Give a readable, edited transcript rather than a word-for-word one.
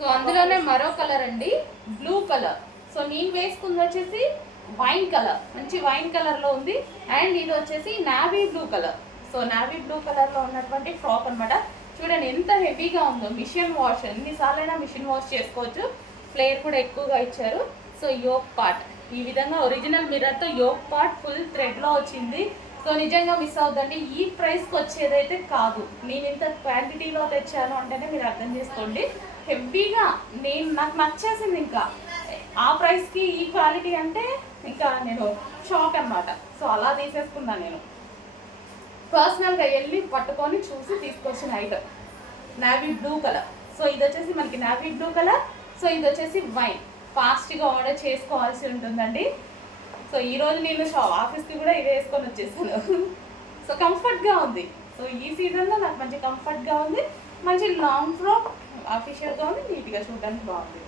So అందులోనే మరో colour అండి, బ్లూ కలర్. సో నేను వేసుకుంది వచ్చేసి వైన్ కలర్, మంచి వైన్ కలర్లో ఉంది. అండ్ ఇది వచ్చేసి navy blue colour. So navy blue కలర్లో ఉన్నటువంటి ఫ్రాక్ అనమాట. చూడండి ఎంత హెవీగా ఉందో. మిషన్ వాష్, ఎన్నిసార్లైనా మిషన్ వాష్ చేసుకోవచ్చు. ఫ్లేర్ కూడా ఎక్కువగా ఇచ్చారు. సో యోక్ పార్ట్ ఈ విధంగా ఒరిజినల్ మిర్రర్తో యోక్ పార్ట్ ఫుల్ థ్రెడ్లో వచ్చింది. సో నిజంగా మిస్ అవుతుందండి. ఈ ప్రైస్కి వచ్చేదైతే కాదు. నేను ఇంత క్వాంటిటీలో తెచ్చాను అంటేనే మీరు అర్థం చేసుకోండి. హెవీగా నాకు నచ్చేసింది. ఇంకా ఆ ప్రైస్కి ఈ క్వాలిటీ అంటే ఇంకా నేను షాక్ అనమాట. సో అలా తీసేసుకున్నాను నేను. పర్సనల్గా వెళ్ళి పట్టుకొని చూసి తీసుకొచ్చిన item navy blue colour. So ఇది వచ్చేసి మనకి నావీ బ్లూ కలర్. సో ఇది వచ్చేసి వైన్. ఫాస్ట్గా ఆర్డర్ చేసుకోవాల్సి ఉంటుందండి. సో ఈరోజు నేను ఆఫీస్కి కూడా ఇదే వేసుకొని వచ్చేసాను. సో కంఫర్ట్గా ఉంది. సో ఈ సీజన్లో నాకు మంచి కంఫర్ట్గా ఉంది. మంచి లాంగ్ ఫ్రాక్, ఆఫీషియల్గా ఉంది, నీట్గా చూడడానికి బాగుంది.